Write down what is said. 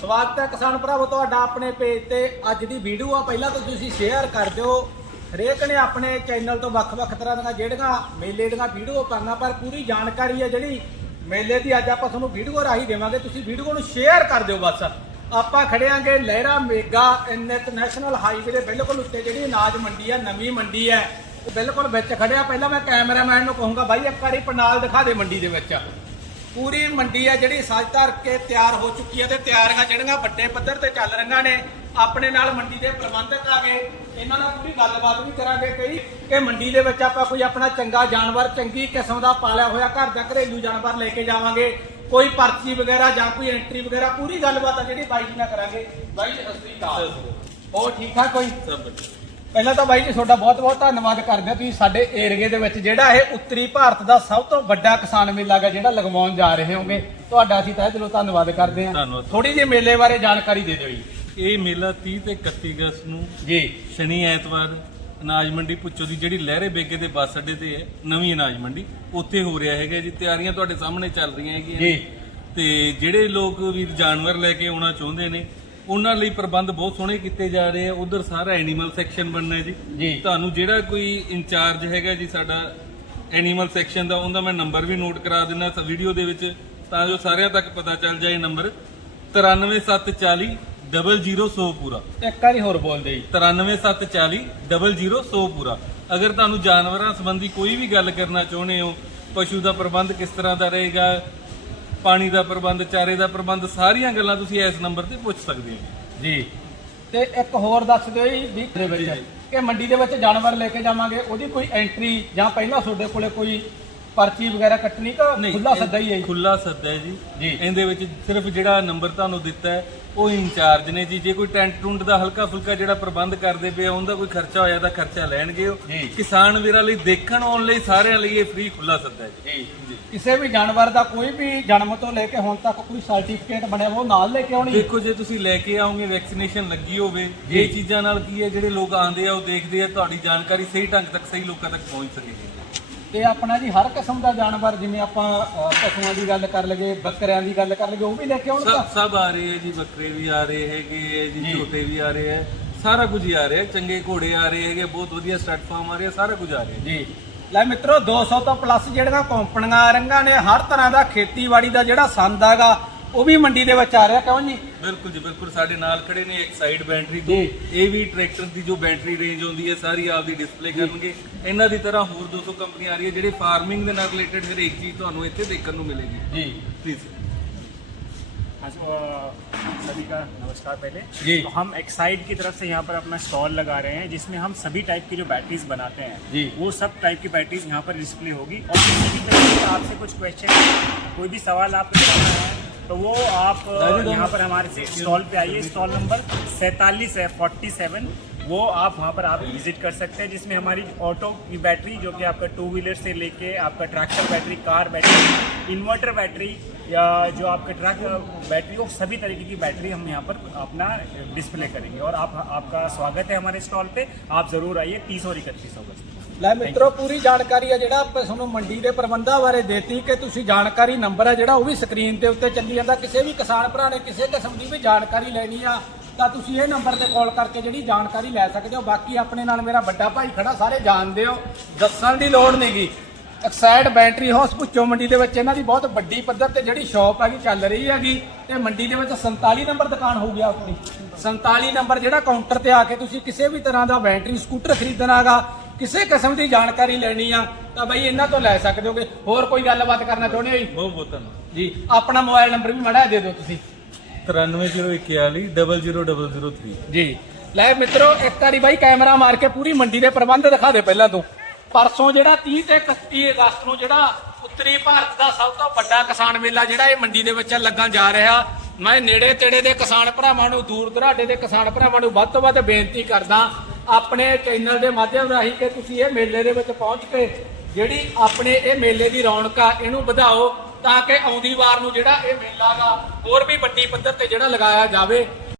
ਸਵਾਗਤ ਹੈ ਕਿਸਾਨ ਭਰਾਵੋ ਤੁਹਾਡਾ ਆਪਣੇ ਪੇਜ ਤੇ। ਅੱਜ ਦੀ ਵੀਡੀਓ ਆ, ਪਹਿਲਾਂ ਤਾਂ ਤੁਸੀਂ ਸ਼ੇਅਰ ਕਰ ਦਿਓ। ਹਰੇਕ ਨੇ ਆਪਣੇ ਚੈਨਲ ਤੋਂ ਵੱਖ-ਵੱਖ ਤਰ੍ਹਾਂ ਦੀਆਂ ਜਿਹੜੀਆਂ ਮੇਲੇ ਦੀਆਂ ਵੀਡੀਓ ਪਾਣਾ ਪਰ ਪੂਰੀ ਜਾਣਕਾਰੀ ਹੈ ਜਿਹੜੀ ਮੇਲੇ ਦੀ ਅੱਜ ਆਪਾਂ ਤੁਹਾਨੂੰ ਵੀਡੀਓ ਰਾਹੀਂ ਦੇਵਾਂਗੇ। ਤੁਸੀਂ ਵੀਡੀਓ ਨੂੰ ਸ਼ੇਅਰ ਕਰ ਦਿਓ ਬਸ। ਆਪਾਂ ਖੜਿਆਂਗੇ ਲਹਿਰਾ ਮੇਗਾ ਇੰਟਰਨੈਸ਼ਨਲ ਹਾਈਵੇ ਦੇ ਬਿਲਕੁਲ ਉੱਤੇ, ਜਿਹੜੀ ਅਨਾਜ ਮੰਡੀ ਹੈ, ਨਵੀਂ ਮੰਡੀ ਹੈ। ਉਹ ਬਿਲਕੁਲ ਵਿੱਚ ਖੜਿਆ। ਪਹਿਲਾਂ ਮੈਂ ਕੈਮਰਾਮੈਨ ਨੂੰ ਕਹੂੰਗਾ, ਬਾਈ, ਇੱਕ ਵਾਰੀ ਪੰਡਾਲ ਦਿਖਾ ਦੇ ਮੰਡੀ ਦੇ ਵਿੱਚ। ਪੂਰੀ ਮੰਡੀ ਹੈ ਜਿਹੜੀ ਸੱਜ ਧਰ ਕੇ ਤਿਆਰ ਹੋ ਚੁੱਕੀ ਹੈ ਤੇ ਤਿਆਰੀਆਂ ਜਿਹੜੀਆਂ ਵੱਡੇ ਪੱਧਰ ਤੇ ਚੱਲ ਰਹੀਆਂ ਨੇ ਆਪਣੇ ਨਾਲ ਮੰਡੀ ਦੇ ਪ੍ਰਬੰਧਕ ਆ ਗਏ। ਇਹਨਾਂ ਨਾਲ ਪੂਰੀ ਗੱਲਬਾਤ ਵੀ ਕਰਾਂਗੇ ਕਈ ਕਿ ਮੰਡੀ ਦੇ ਵਿੱਚ ਆਪਾਂ ਕੋਈ ਆਪਣਾ ਚੰਗਾ ਜਾਨਵਰ ਚੰਗੀ ਕਿਸਮ ਦਾ ਪਾਲਿਆ ਹੋਇਆ ਘਰ ਦਾ ਘਰੇਲੂ ਜਾਨਵਰ ਲੈ ਕੇ ਜਾਵਾਂਗੇ। ਕੋਈ ਪਰਚੀ ਵਗੈਰਾ ਜਾਂ ਕੋਈ ਐਂਟਰੀ ਵਗੈਰਾ ਪੂਰੀ ਗੱਲਬਾਤ ਆ ਜਿਹੜੀ ਬਾਈ ਜੀ ਨਾਲ ਕਰਾਂਗੇ। ਬਾਈ ਜੀ ਸਤਿ ਸ੍ਰੀ ਅਕਾਲ। ਹੋਰ ਠੀਕ ਠਾਕ ਕੋਈ? ਪਹਿਲਾਂ ਤਾਂ ਬਾਈ ਜੀ ਤੁਹਾਡਾ ਬਹੁਤ ਬਹੁਤ ਧੰਨਵਾਦ ਕਰਦੇ ਹਾਂ ਤੁਸੀਂ ਸਾਡੇ ਏਰੀਏ ਦੇ ਵਿੱਚ ਜਿਹੜਾ ਇਹ ਉੱਤਰੀ ਭਾਰਤ ਦਾ ਸਭ ਤੋਂ ਵੱਡਾ ਕਿਸਾਨ ਮੇਲਾ ਗਾ ਜਿਹੜਾ ਲਗਵਾਉਣ ਜਾ ਰਹੇ ਹੋਗੇ। ਤੁਹਾਡਾ ਅਸੀਂ ਤਹਿ ਦਿਲੋਂ ਧੰਨਵਾਦ ਕਰਦੇ ਹਾਂ। ਧੰਨਵਾਦ। ਥੋੜੀ ਜਿਹੀ ਮੇਲੇ ਬਾਰੇ ਜਾਣਕਾਰੀ ਦੇ ਦਿਓ ਜੀ। ਇਹ ਮੇਲਾ 30 ਤੇ 31 ਅਗਸਤ ਨੂੰ ਜੀ। ਸ਼ਨੀ ਐਤਵਾਰ ਅਨਾਜ ਮੰਡੀ ਪੁੱਚੋ ਦੀ ਜਿਹੜੀ ਲਹਿਰੇ ਬੇਗੇ ਦੇ ਬੱਸ ਅੱਡੇ ਤੇ ਹੈ ਨਵੀਂ ਅਨਾਜ ਮੰਡੀ। ਉੱਥੇ ਹੋ ਰਿਹਾ ਹੈਗਾ ਜੀ। ਤਿਆਰੀਆਂ ਤੁਹਾਡੇ ਸਾਹਮਣੇ ਚੱਲ ਰਹੀਆਂ ਹੈਗੀਆਂ ਜੀ। ਤੇ ਜਿਹੜੇ ਲੋਕ ਵੀ ਜਾਨਵਰ ਲੈ ਕੇ ਆਉਣਾ ਚਾਹੁੰਦੇ ਨੇ ਉਹਨਾਂ ਲਈ ਪ੍ਰਬੰਧ ਬਹੁਤ ਸੋਹਣੇ ਕੀਤੇ ਜਾ ਰਹੇ ਆ। ਉਧਰ ਸਾਰਾ ਐਨੀਮਲ ਸੈਕਸ਼ਨ ਬਣਨਾ ਹੈ ਜੀ। ਤੁਹਾਨੂੰ ਜਿਹੜਾ ਕੋਈ ਇੰਚਾਰਜ ਹੈਗਾ ਜੀ ਸਾਡਾ ਐਨੀਮਲ ਸੈਕਸ਼ਨ ਦਾ ਉਹਦਾ ਮੈਂ ਨੰਬਰ ਵੀ ਨੋਟ ਕਰਾ ਦਿੰਦਾ। ਤਾਂ ਵੀਡੀਓ ਦੇ ਵਿੱਚ ਤਾਂ ਜੋ ਸਾਰਿਆਂ ਤੱਕ ਪਤਾ ਚੱਲ ਜਾਏ ਨੰਬਰ 93740 00100 ਪੂਰਾ। ਇੱਕ ਵਾਰੀ ਹੋਰ ਬੋਲਦੇ ਜੀ। 93740 00100 ਪੂਰਾ। ਅਗਰ ਤੁਹਾਨੂੰ ਜਾਨਵਰਾਂ ਸੰਬੰਧੀ ਕੋਈ ਵੀ ਗੱਲ ਕਰਨਾ ਚਾਹੁੰਦੇ ਹੋ ਪਸ਼ੂ ਦਾ ਪ੍ਰਬੰਧ ਕਿਸ ਤਰ੍ਹਾਂ ਦਾ ਰਹੇਗਾ ਪਾਣੀ ਦਾ ਪ੍ਰਬੰਧ ਚਾਰੇ ਦਾ ਪ੍ਰਬੰਧ ਸਾਰੀਆਂ ਗੱਲਾਂ ਤੁਸੀਂ ਇਸ ਨੰਬਰ ਤੇ ਪੁੱਛ ਸਕਦੇ ਹੋ। ਜੀ। ਤੇ ਇੱਕ ਹੋਰ ਦੱਸ ਦਿਓ ਜੀ ਵੀ ਦੇ ਵਿੱਚ ਕਿ ਮੰਡੀ ਦੇ ਵਿੱਚ ਜਾਨਵਰ ਲੈ ਕੇ ਜਾਵਾਂਗੇ ਉਹਦੀ ਕੋਈ ਐਂਟਰੀ ਜਾਂ ਪਹਿਲਾਂ ਤੁਹਾਡੇ ਕੋਲੇ ਕੋਈ ਪਰਚੀ ਵਗੈਰਾ ਕੱਟਣੀ ਕਿ ਖੁੱਲਾ ਸੱਦਾ ਹੀ ਹੈ ਜੀ? ਖੁੱਲਾ ਸੱਦਾ ਹੈ ਜੀ। ਜੀ। ਇਹਦੇ ਵਿੱਚ ਸਿਰਫ ਜਿਹੜਾ ਨੰਬਰ ਤੁਹਾਨੂੰ ਦਿੱਤਾ ਹੈ ਉਹ ਇੰਚਾਰਜ ਨੇ ਜੀ। ਜੇ ਕੋਈ ਟੈਂਟ ਟੁੰਟ ਦਾ ਹਲਕਾ ਫੁਲਕਾ ਜਿਹੜਾ ਪ੍ਰਬੰਧ ਕਰਦੇ ਪਏ ਆ, ਉਹਦਾ ਕੋਈ ਖਰਚਾ ਹੋਇਆ ਤਾਂ ਖਰਚਾ ਲੈਣਗੇ ਉਹ। ਜੀ। ਕਿਸਾਨ ਵੀਰਾਂ ਲਈ ਦੇਖਣ ਆਉਣ ਲਈ ਸਾਰਿਆਂ ਲਈ ਇਹ ਫ੍ਰੀ ਖੁੱਲਾ ਸੱਦਾ ਹੈ ਜੀ। ਜੀ। ਕਿਸੇ ਵੀ ਜਾਨਵਰ ਦਾ ਕੋਈ ਵੀ ਜਨਮ ਤੋਂ ਲੈ ਕੇ ਹੁਣ ਤੱਕ ਕੋਈ ਸਰਟੀਫਿਕੇਟ ਬਣਿਆ ਹੋਇਆ ਉਹ ਨਾਲ ਲੈ ਕੇ ਆਉਣੀ ਦੇਖੋ ਜੇ ਤੁਸੀਂ ਲੈ ਕੇ ਆਓਗੇ ਵੈਕਸੀਨੇਸ਼ਨ ਲੱਗੀ ਹੋਵੇ ਜੀ। ਇਹ ਚੀਜ਼ਾਂ ਨਾਲ ਕੀ ਹੈ ਜਿਹੜੇ ਲੋਕ ਆਉਂਦੇ ਆ ਉਹ ਦੇਖਦੇ ਆ ਤੁਹਾਡੀ ਜਾਣਕਾਰੀ ਸਹੀ ਢੰਗ ਤੱਕ ਸਹੀ ਲੋਕਾਂ ਤੱਕ ਪਹੁੰਚ ਸਕੇਗੀ ਤੇ ਆਪਣਾ ਜੀ ਹਰ ਕਿਸਮ ਦਾ ਜਾਨਵਰ ਜਿਵੇਂ ਆਪਾਂ ਅ, ਪਸ਼ੂਆਂ ਦੀ ਗੱਲ ਕਰ ਲਈਏ ਬੱਕਰਿਆਂ ਦੀ ਗੱਲ ਕਰ ਲਈਏ ਉਹ ਵੀ ਲੈ ਕੇ ਆਉਣਗੇ ਸਭ ਸਭ ਆ ਰਹੇ ਹੈ ਜੀ ਬੱਕਰੇ ਵੀ ਆ ਰਹੇ ਹੈਗੇ ਹੈ ਜੀ ਝੋਟੇ ਵੀ ਆ ਰਹੇ ਹੈ ਸਾਰਾ ਕੁਝ ਹੀ ਆ ਰਿਹਾ। ਚੰਗੇ ਘੋੜੇ ਆ ਰਹੇ ਹੈਗੇ ਬਹੁਤ ਵਧੀਆ ਸਟੱਡ ਫਾਰਮ ਆ ਰਹੇ ਸਾਰਾ ਕੁਝ ਆ ਰਿਹਾ। ਜੀ ਲੈ ਮਿੱਤਰੋ 200 ਤੋਂ ਪਲੱਸ ਜਿਹੜੀਆਂ ਕੰਪਨੀਆਂ ਆ ਰਹੀਆਂ ਨੇ ਹਰ ਤਰ੍ਹਾਂ ਦਾ ਖੇਤੀਬਾੜੀ ਦਾ ਜਿਹੜਾ ਸੰਦ ਹੈਗਾ ਉਹ ਵੀ ਮੰਡੀ ਦੇ ਵਿੱਚ ਆ ਰਿਹਾ ਕਿਉਂ ਜੀ ਬਿਲਕੁਲ ਜੀ ਬਿਲਕੁਲ ਸਾਡੇ ਨਾਲ ਖੜੇ ਨੇ ਇੱਕ ਸਾਈਡ ਬੈਟਰੀ ਤੋਂ ਜੀ। ਇਹ ਵੀ ਟਰੈਕਟਰ ਦੀ ਜੋ ਬੈਟਰੀ ਰੇਂਜ ਹੁੰਦੀ ਹੈ ਸਾਰੀ ਆਪਦੀ ਡਿਸਪਲੇ ਕਰਨਗੇ ਇਹਨਾਂ ਦੀ ਤਰ੍ਹਾਂ ਹੋਰ 200 ਕੰਪਨੀਆਂ ਆ ਰਹੀਆਂ ਜਿਹੜੇ ਫਾਰਮਿੰਗ ਦੇ ਨਾਲ ਰਿਲੇਟਡ ਹਰੇਕ ਚੀਜ਼ ਤੁਹਾਨੂੰ ਇੱਥੇ ਦੇਖਣ ਨੂੰ ਮਿਲੇਗੀ ਜੀ ਪਲੀਜ਼ हाँ जी, अ, सभी का नमस्कार पहले जी। तो हम एक्साइड की तरफ से यहाँ पर अपना स्टॉल लगा रहे हैं जिसमें हम सभी टाइप की जो बैटरीज बनाते हैं जी। वो सब टाइप की बैटरीज यहाँ पर डिस्प्ले होगी और किसी भी तरीके का आपसे कुछ क्वेश्चन कोई भी सवाल आपको करना है तो वो आप अ, यहाँ पर हमारे स्टॉल पे आइए स्टॉल नंबर सैतालीस है फोर्टी सेवन वो आप वहाँ पर आप विजिट कर सकते हैं जिसमें हमारी ऑटो की बैटरी जो कि आपका टू व्हीलर से लेके आपका tractor battery car battery inverter battery या जो आपके ट्रक बैटरी हो सभी तरीके की बैटरी हम यहाँ पर अपना डिस्प्ले करेंगे और आप आपका स्वागत है हमारे स्टॉल पे आप जरूर आइए तीस और इकतीस अगस्त ਲੈ ਮਿੱਤਰੋ ਪੂਰੀ ਜਾਣਕਾਰੀ ਹੈ ਜਿਹੜਾ ਆਪਾਂ ਤੁਹਾਨੂੰ ਮੰਡੀ ਦੇ ਪ੍ਰਬੰਧਾਂ ਬਾਰੇ ਦੇਤੀ ਕਿ ਤੁਸੀਂ ਜਾਣਕਾਰੀ ਨੰਬਰ ਹੈ ਜਿਹੜਾ ਉਹ ਵੀ ਸਕਰੀਨ ਦੇ ਉੱਤੇ ਚੱਲੀ ਜਾਂਦਾ ਕਿਸੇ ਵੀ ਕਿਸਾਨ ਭਰਾ ਨੇ ਕਿਸੇ ਕਿਸਮ ਦੀ ਵੀ ਜਾਣਕਾਰੀ ਲੈਣੀ ਆ ਤਾਂ ਤੁਸੀਂ ਇਹ ਨੰਬਰ ਤੇ ਕਾਲ ਕਰਕੇ ਜਿਹੜੀ ਜਾਣਕਾਰੀ ਲੈ ਸਕਦੇ ਹੋ। ਬਾਕੀ ਆਪਣੇ ਨਾਲ ਮੇਰਾ ਵੱਡਾ ਭਾਈ ਖੜਾ ਸਾਰੇ ਜਾਣਦੇ ਹੋ ਦੱਸਣ ਦੀ ਲੋੜ ਨਹੀਂਗੀ Exide battery house Bhucho Mandi ਦੇ ਵਿੱਚ ਇਹਨਾਂ ਦੀ ਬਹੁਤ ਵੱਡੀ ਪੱਧਰ ਤੇ ਜਿਹੜੀ ਸ਼ਾਪ ਹੈਗੀ ਚੱਲ ਰਹੀ ਹੈਗੀ। ਤੇ ਮੰਡੀ ਦੇ ਵਿੱਚ 47 ਨੰਬਰ ਦੁਕਾਨ ਹੋਊਗੀ ਆਪਣੀ। 47 ਨੰਬਰ ਜਿਹੜਾ ਕਾਊਂਟਰ ਤੇ ਆ ਕੇ ਤੁਸੀਂ ਕਿਸੇ ਵੀ ਤਰ੍ਹਾਂ ਦਾ ਬੈਟਰੀ ਸਕੂਟਰ ਖਰੀਦਣਾਗਾ ਕਿਸੇ ਕਿਸਮ ਦੀ ਜਾਣਕਾਰੀ ਲੈਣੀ ਆ ਤਾਂ ਬਈ ਇਹਨਾਂ ਤੋਂ ਲੈ ਸਕਦੇ ਹੋਗੇ। ਹੋਰ ਕੋਈ ਗੱਲਬਾਤ ਕਰਨਾ ਚਾਹੁੰਦੇ ਹੋ ਜੀ? ਬਹੁਤ ਬਹੁਤ ਧੰਨਵਾਦ। ਜੀ ਆਪਣਾ ਮੋਬਾਈਲ ਨੰਬਰ ਵੀ ਮੜਾ ਦੇ ਦਿਓ ਤੁਸੀਂ। 93041 ਜੀ। ਲੈ ਮਿੱਤਰੋ, ਇੱਕ ਵਾਰੀ ਬਾਈ ਕੈਮਰਾ ਮਾਰ ਕੇ ਪੂਰੀ ਮੰਡੀ ਦੇ ਪ੍ਰਬੰਧ ਦਿਖਾ ਦੇ ਪਹਿਲਾਂ ਤੂੰ। ਪਰਸੋਂ ਜਿਹੜਾ 30 ਤੇ 31 ਅਗਸਤ ਨੂੰ ਜਿਹੜਾ ਉੱਤਰੀ ਭਾਰਤ ਦਾ ਸਭ ਤੋਂ ਵੱਡਾ ਕਿਸਾਨ ਮੇਲਾ ਜਿਹੜਾ ਇਹ ਮੰਡੀ ਦੇ ਵਿੱਚ ਲੱਗਣ ਜਾ ਰਿਹਾ, ਮੈਂ ਨੇੜੇ ਤੇੜੇ ਦੇ ਕਿਸਾਨ ਭਰਾਵਾਂ ਨੂੰ, ਦੂਰ ਦਰਾਡੇ ਦੇ ਕਿਸਾਨ ਭਰਾਵਾਂ ਨੂੰ ਵੱਧ ਤੋਂ ਵੱਧ ਬੇਨਤੀ ਕਰਦਾ, ਆਪਣੇ ਚੈਨਲ ਦੇ ਮਾਧਿਅਮ ਰਾਹੀਂ ਕਿ ਤੁਸੀਂ ਇਹ ਮੇਲੇ ਦੇ ਵਿੱਚ ਪਹੁੰਚ ਕੇ ਜਿਹੜੀ ਆਪਣੇ ਇਹ ਮੇਲੇ ਦੀ ਰੌਣਕ ਆ, ਇਹਨੂੰ ਵਧਾਓ। ਤਾਂ ਕਿ ਆਉਂਦੀ ਵਾਰ ਨੂੰ ਜਿਹੜਾ ਇਹ ਮੇਲਾ ਗਾ, ਹੋਰ ਵੀ ਵੱਡੀ ਪੱਧਰ ਤੇ ਜਿਹੜਾ ਲਗਾਇਆ ਜਾਵੇ